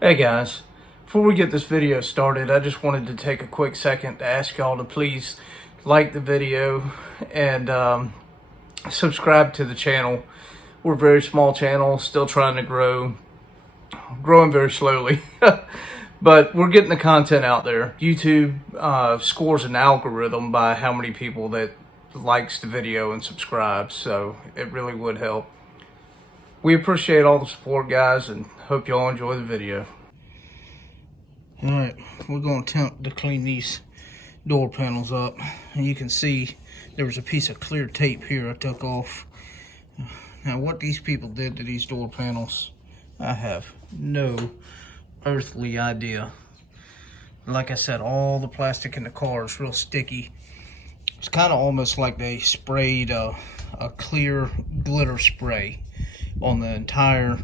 Hey guys, before we get this video started, I just wanted to take a quick second to ask y'all to please like the video and subscribe to the channel. We're a very small channel, still trying to grow, growing very slowly, but we're getting the content out there. YouTube scores an algorithm by how many people that likes the video and subscribes, so it really would help. We appreciate all the support, guys, and hope y'all enjoy the video. Alright, we're going to attempt to clean these door panels up. And you can see there was a piece of clear tape here I took off. Now, what these people did to these door panels, I have no earthly idea. Like I said, all the plastic in the car is real sticky. It's kind of almost like they sprayed a clear glitter spray on the entire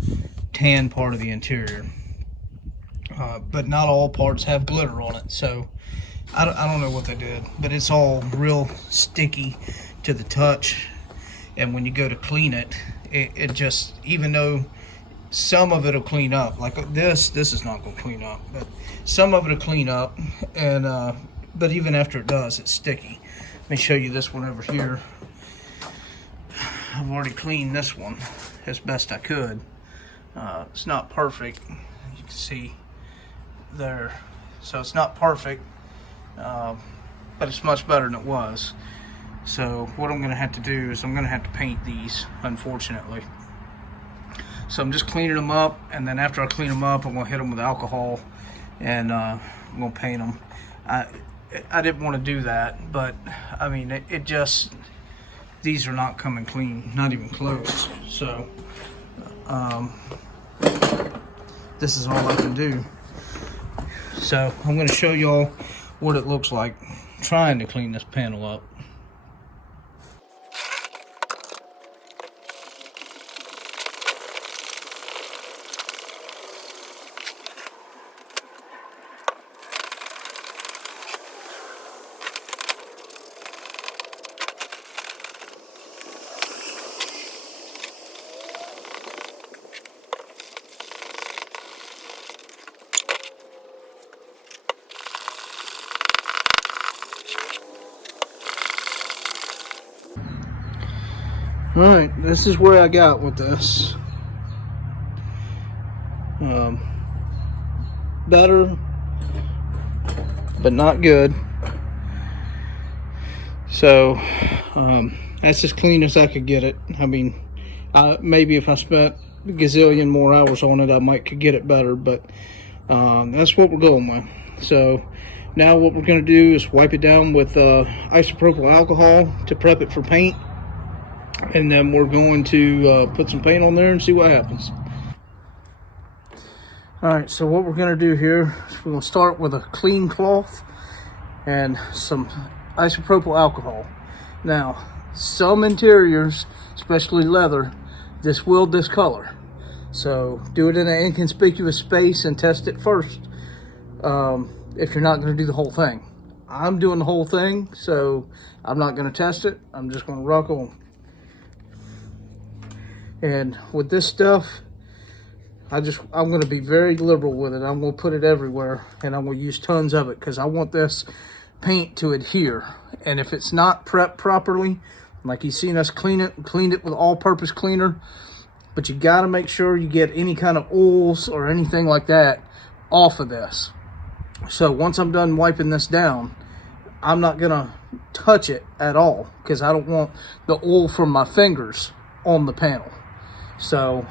tan part of the interior, but not all parts have glitter on it, so I don't know what they did, but it's all real sticky to the touch, and when you go to clean it, it just, even though some of it'll clean up, like this is not going to clean up, but some of it'll clean up, and but even after it does, it's sticky. Let me show you this one over here. I've already cleaned this one as best I could. It's not perfect, you can see there, so it's not perfect, but it's much better than it was. So what I'm going to have to do is I'm going to have to paint these, unfortunately. So I'm just cleaning them up, and then after I clean them up, I'm going to hit them with alcohol, and I'm going to paint them. I didn't want to do that, but I mean, it just, these are not coming clean, not even close. So this is all I can do. So I'm going to show y'all what it looks like trying to clean this panel up. Alright, this is where I got with this. Better, but not good. So, that's as clean as I could get it. I mean, maybe if I spent a gazillion more hours on it, I might could get it better, but that's what we're going with. So, now what we're going to do is wipe it down with isopropyl alcohol to prep it for paint. And then we're going to put some paint on there and see what happens. Alright, so what we're going to do here is we're going to start with a clean cloth and some isopropyl alcohol. Now, some interiors, especially leather, this will discolor. So do it in an inconspicuous space and test it first if you're not going to do the whole thing. I'm doing the whole thing, so I'm not going to test it. I'm just going to rock on. And with this stuff, I'm going to be very liberal with it. I'm going to put it everywhere, and I'm going to use tons of it because I want this paint to adhere. And if it's not prepped properly, like you've seen us cleaned it with all-purpose cleaner, but you got to make sure you get any kind of oils or anything like that off of this. So once I'm done wiping this down, I'm not going to touch it at all because I don't want the oil from my fingers on the panel. So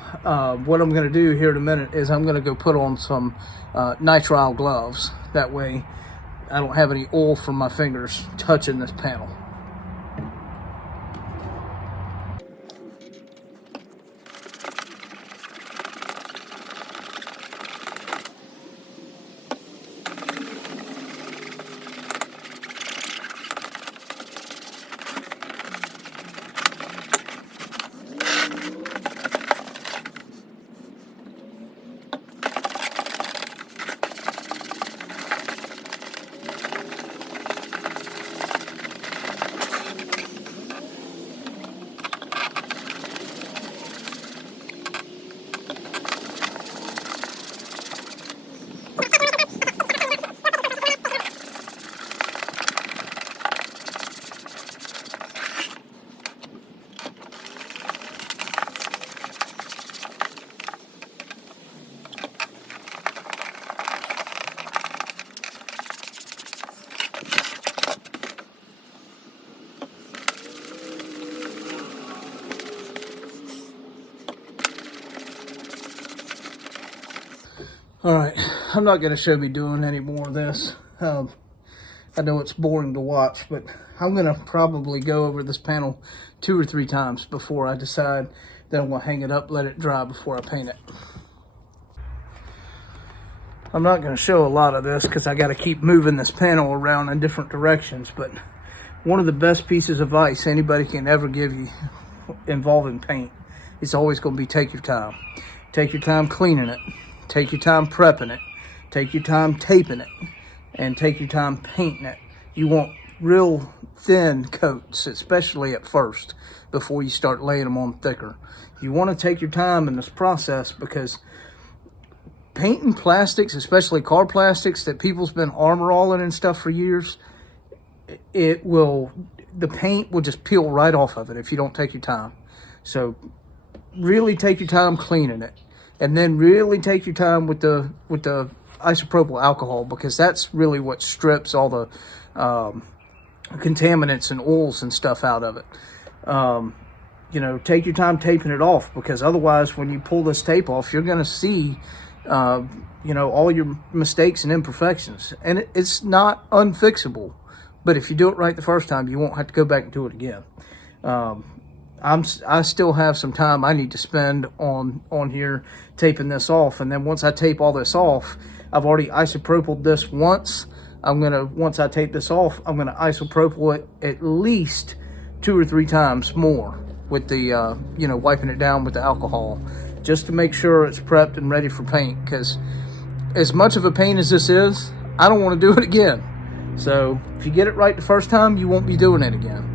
what I'm going to do here in a minute is I'm going to go put on some nitrile gloves. That way I don't have any oil from my fingers touching this panel. All right, I'm not going to show me doing any more of this. I know it's boring to watch, but I'm going to probably go over this panel 2 or 3 times before I decide that I'm going to hang it up, let it dry before I paint it. I'm not going to show a lot of this because I got to keep moving this panel around in different directions, but one of the best pieces of advice anybody can ever give you involving paint is always going to be take your time. Take your time cleaning it. Take your time prepping it. Take your time taping it. And take your time painting it. You want real thin coats, especially at first, before you start laying them on thicker. You want to take your time in this process because painting plastics, especially car plastics that people's been armor alling and stuff for years, the paint will just peel right off of it if you don't take your time. So really take your time cleaning it, and then really take your time with the isopropyl alcohol, because that's really what strips all the contaminants and oils and stuff out of it. You know, take your time taping it off, because otherwise when you pull this tape off, you're going to see you know, all your mistakes and imperfections, and it's not unfixable. But if you do it right the first time, you won't have to go back and do it again. I still have some time I need to spend on here taping this off, and then once I tape all this off, I've already isopropyled this once. Once I tape this off, I'm gonna isopropyl it at least 2 or 3 times more with the you know, wiping it down with the alcohol, just to make sure it's prepped and ready for paint. Because as much of a pain as this is, I don't want to do it again. So if you get it right the first time, you won't be doing it again.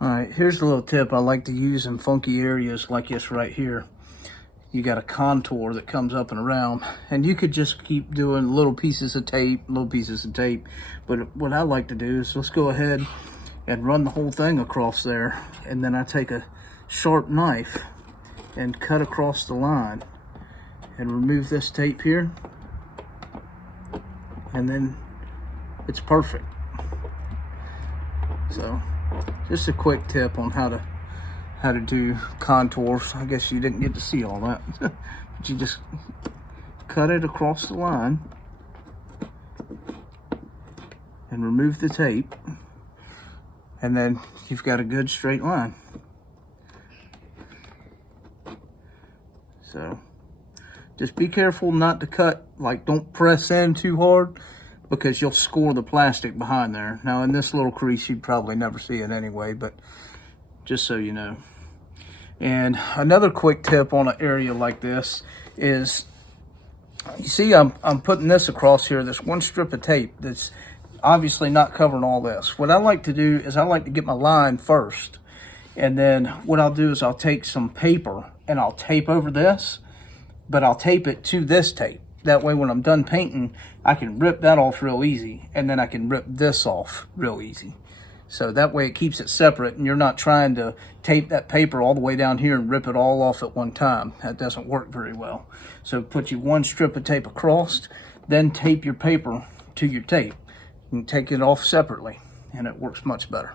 All right, here's a little tip I like to use in funky areas like this right here. You got a contour that comes up and around, and you could just keep doing little pieces of tape, but what I like to do is let's go ahead and run the whole thing across there, and then I take a sharp knife and cut across the line and remove this tape here, and then it's perfect. So just a quick tip on how to do contours. I guess you didn't get to see all that, but you just cut it across the line and remove the tape, and then you've got a good straight line. So just be careful not to cut, like don't press in too hard, because you'll score the plastic behind there. Now in this little crease, you'd probably never see it anyway, but just so you know. And another quick tip on an area like this is, you see I'm putting this across here, this one strip of tape that's obviously not covering all this. What I like to do is I like to get my line first, and then what I'll do is I'll take some paper and I'll tape over this, but I'll tape it to this tape. That way when I'm done painting, I can rip that off real easy, and then I can rip this off real easy. So that way it keeps it separate, and you're not trying to tape that paper all the way down here and rip it all off at one time. That doesn't work very well. So put you one strip of tape across, then tape your paper to your tape. You can take it off separately, and it works much better.